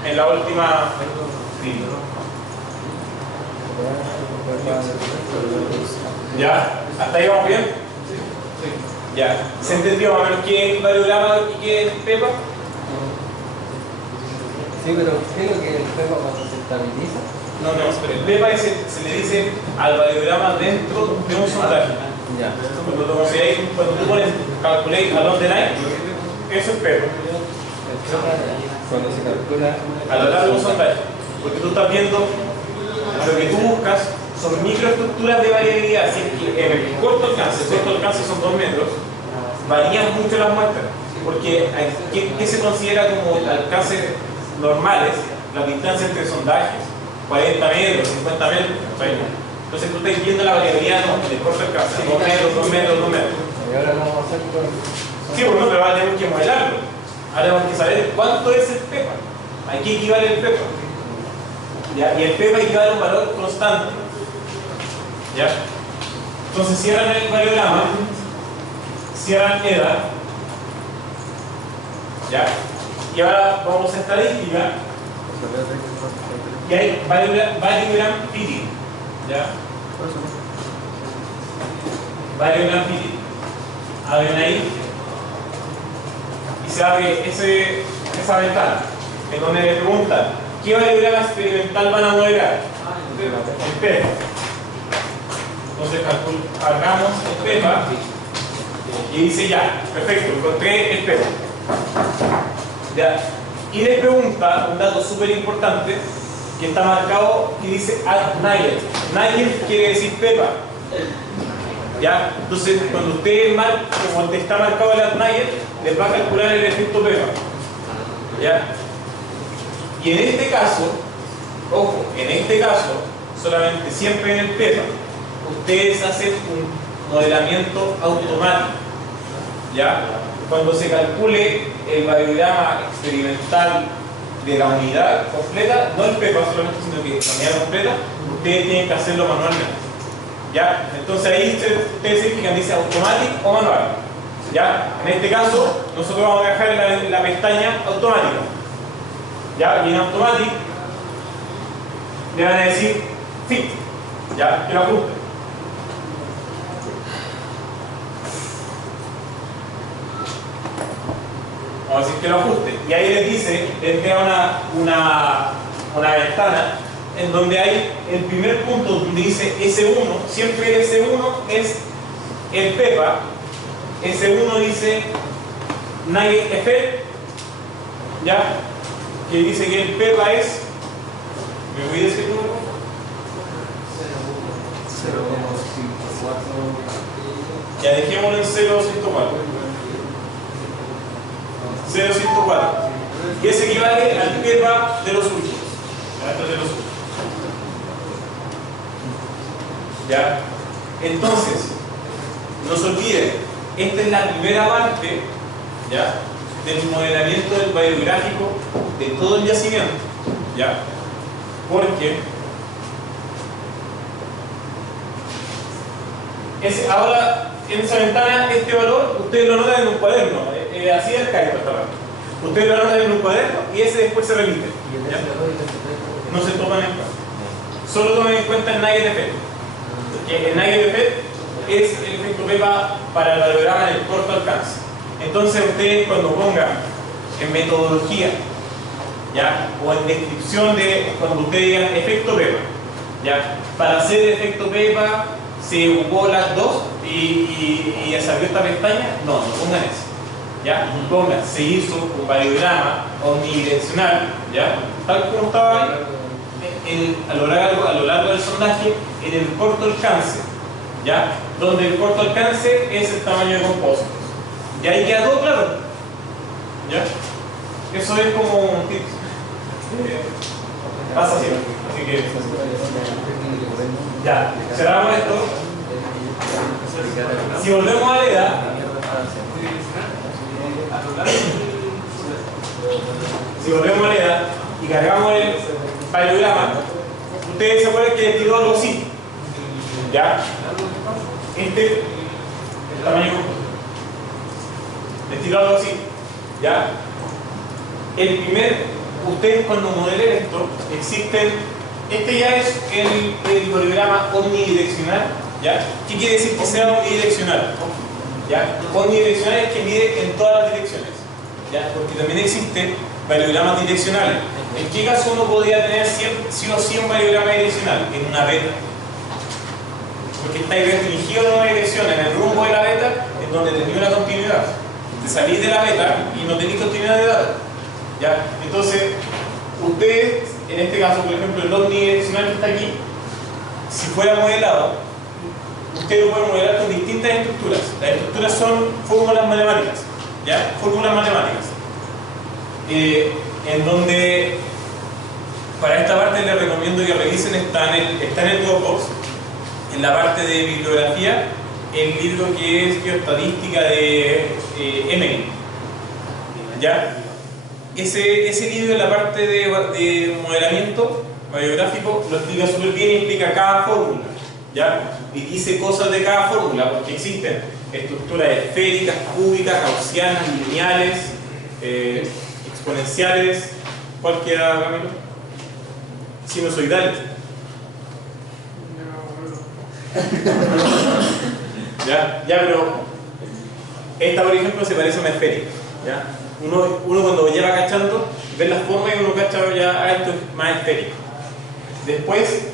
en la última línea. ¿Ya? ¿Hasta ahí vamos bien? Sí. ¿Ya? ¿Se entendió más o menos qué es el variograma y qué es Pepa? Sí, pero ¿qué es lo que es el Pepa cuando se estabiliza? No, pero el Pepa se le dice al variograma dentro de un sondaje. Ya. Cuando tú pones calculate along the line, eso es Pepa. Cuando se calcula A lo largo de un sondaje. Porque tú estás viendo, lo que tú buscas son microestructuras de variabilidad. En el corto alcance son 2 metros, varían mucho las muestras, porque ¿qué se considera como alcances normales? Las distancias entre sondajes, 40 metros, 50 metros, entonces tú estás viendo la variabilidad del corto alcance, 2 metros, 2 metros, 2 metros. Y ahora lo vamos a hacer con... Sí, por ejemplo, ahora tenemos que modelarlo. Ahora tenemos que saber cuánto es el PEPA. ¿A qué equivale el PEPA? ¿Ya? Y el PEPA equivale a un valor constante. ¿Ya? Entonces cierran el variograma, cierran EDA. ¿Ya? Y ahora vamos a estadística. Y hay variogram fitting. ¿Ya? Variogram fitting. Abren ahí y se abre esa ventana en donde le preguntan ¿qué variograma experimental van a modelar? El PEPA. Entonces cargamos el PEPA y dice ya, perfecto, encontré el PEPA. Ya. Y le pregunta un dato súper importante que está marcado que dice Nigel. Nigel quiere decir PEPA. ¿Ya? Entonces, cuando usted como te está marcado el Nigel, les va a calcular el efecto PEPA. ¿Ya? Y en este caso, ojo, en este caso, solamente siempre en el PEPA, ustedes hacen un modelamiento automático. ¿Ya? Cuando se calcule el variograma experimental de la unidad completa, no el PEPA solamente, sino que la unidad completa, ustedes tienen que hacerlo manualmente. ¿Ya? Entonces ahí ustedes se fijan, dice automático o manual. ¿Ya? En este caso, nosotros vamos a dejar la pestaña automática. ¿Ya? Y en automático le van a decir fit. ¿Ya? Que lo ajuste. Vamos a decir que lo ajuste. Y ahí les dice, les crea una ventana en donde hay el primer punto donde dice S1, siempre S1 es el PEPA, S1 dice Nigel effect, ¿ya? Que dice que el PEPA es, ¿me voy a decir número? 0,54. Ya dejémoslo en 0,104. 0,104. Y ese equivale al PEPA de los últimos. De los últimos. ¿Ya? Entonces, no se olviden, esta es la primera parte, ¿ya?, del modelamiento del variográfico de todo el yacimiento, ¿ya? Porque ahora en esa ventana este valor ustedes lo notan en un cuaderno, así es el cálculo esta parte. Ustedes lo anotan en un cuaderno y ese después se repite, ¿ya? No se toman en cuenta, solo tomen en cuenta el Nigel effect. El Nigel effect es el efecto PEPA para el variograma del corto alcance. Entonces ustedes cuando pongan en metodología, ¿ya?, o en descripción de cuando ustedes digan efecto PEPA, ¿ya?, para hacer el efecto PEPA se ocupó las dos y se abrió esta pestaña, no pongan eso, ¿ya? Pongan, se hizo un variograma omnidireccional, ¿ya?, tal como estaba ahí, a lo largo del sondaje en el corto alcance, ¿ya?, donde el corto alcance es el tamaño de compósitos. Y ahí queda todo claro, ¿ya? Eso es como un tip. Pasa así, así que ya, cerramos esto. Si volvemos a la EDA, y cargamos el variograma, ustedes se acuerdan que les tiró algo así, ¿ya? El tamaño, les tiró algo así, ¿ya? Ustedes cuando modelen esto, este ya es el variograma omnidireccional, ¿ya? ¿Qué quiere decir que sea omnidireccional? ¿Ya? Omnidireccional es que mide en todas las direcciones, ¿ya? Porque también existen variogramas direccionales. ¿En qué caso uno podría tener sí o sí un variograma direccional? En una beta. Porque está restringido en una dirección, en el rumbo de la beta, en donde tenía una continuidad. Te salís de la beta y no tenéis continuidad de datos, ¿ya? Entonces, ustedes, en este caso, por ejemplo, el omnidireccional que está aquí, si fuera modelado, ustedes lo pueden modelar con distintos distintas estructuras. Las estructuras son fórmulas matemáticas, ¿ya? Fórmulas matemáticas. En donde, para esta parte les recomiendo que revisen, está en el Dropbox, en la parte de bibliografía, el libro que es Geoestadística de Emery, ¿ya? Ese libro en la parte de modelamiento variográfico lo explica súper bien y explica cada fórmula, ¿ya? Y dice cosas de cada fórmula, porque existen estructuras esféricas, cúbicas, gaussianas, lineales, exponenciales, cualquiera, Camilo, sinusoidales. ¿Ya? Pero esta, por ejemplo, se parece a una esférica, ¿ya? Uno cuando lleva cachando, ve las formas y uno cacha ya, esto es más esférico. Este,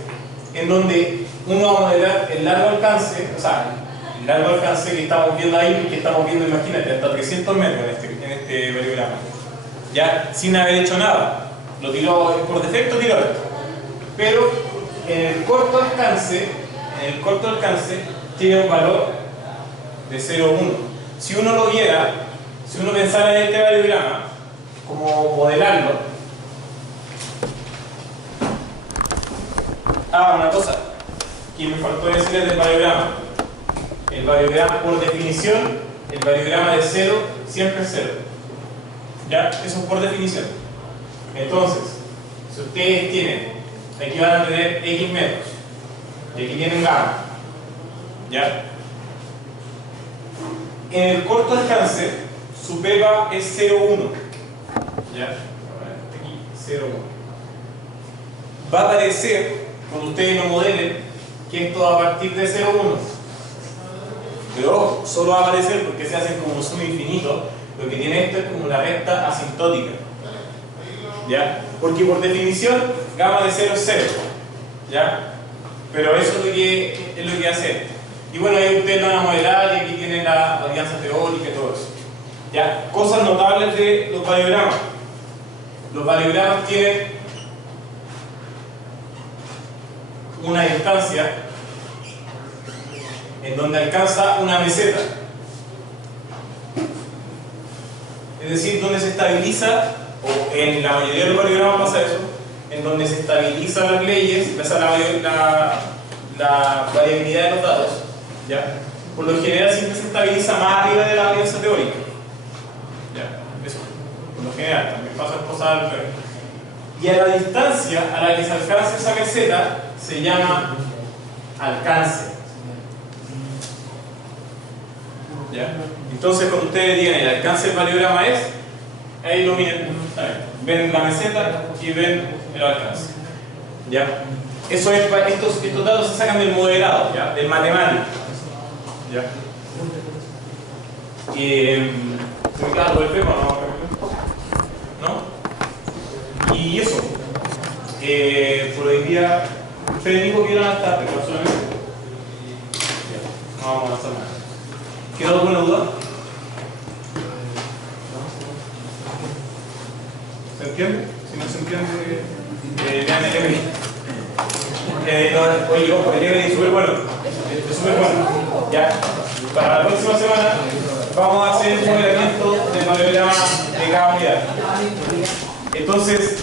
en donde uno va a modelar el largo alcance, o sea, el largo alcance que estamos viendo ahí, que estamos viendo, imagínate, hasta 300 metros en este variograma, ya sin haber hecho nada, lo tiró, por defecto tiró esto, pero en el corto alcance tiene un valor de 0,1. Si uno lo viera, si uno pensara en este variograma, como modelarlo, una cosa que me faltó decirles del variograma. El variograma, por definición, el variograma de 0 siempre es 0. ¿Ya? Eso es por definición. Entonces, si ustedes tienen, aquí van a tener X metros, y aquí tienen gamma, ¿ya? En el corto alcance, su PEPA es 0,1. ¿Ya? Aquí, 0,1. Va a aparecer, cuando ustedes lo modelen, que esto va a partir de 0,1. Pero ojo, solo va a aparecer porque se hacen como un zoom infinito. Lo que tiene esto es como una recta asintótica, ¿ya? Porque por definición, gamma de 0 es 0, ¿ya? Pero eso es lo que hace. Y bueno, ahí ustedes lo van a modelar y aquí tienen la varianza teórica y todo eso, ¿ya? Cosas notables de los variogramas. Los variogramas tienen una distancia en donde alcanza una meseta, es decir, donde se estabiliza, o en la mayoría de los variogramas pasa eso, en donde se estabilizan las leyes, la variabilidad de los datos, ¿ya? Por lo general siempre se estabiliza más arriba de la varianza teórica, ¿ya? Eso, por lo general, también pasan cosas al revés. Y a la distancia a la que se alcanza esa meseta se llama alcance, ¿ya? Entonces cuando ustedes digan el alcance del variograma es, ahí lo miren, ven la meseta y ven el alcance, ¿ya? Eso es, estos datos se sacan del modelado, ¿ya? Del matemático, ¿ya? ¿Se me queda todo el tema o no? Y eso, por hoy día, Federico, ¿qué hora está? No vamos a hacer nada. ¿Quedó alguna duda? ¿Se entiende? Si no se entiende, vean el Emery. Oye, ojo, el Emery es súper bueno. Es súper bueno. Ya. Para la próxima semana vamos a hacer un modelamiento del variograma de cada unidad. Entonces,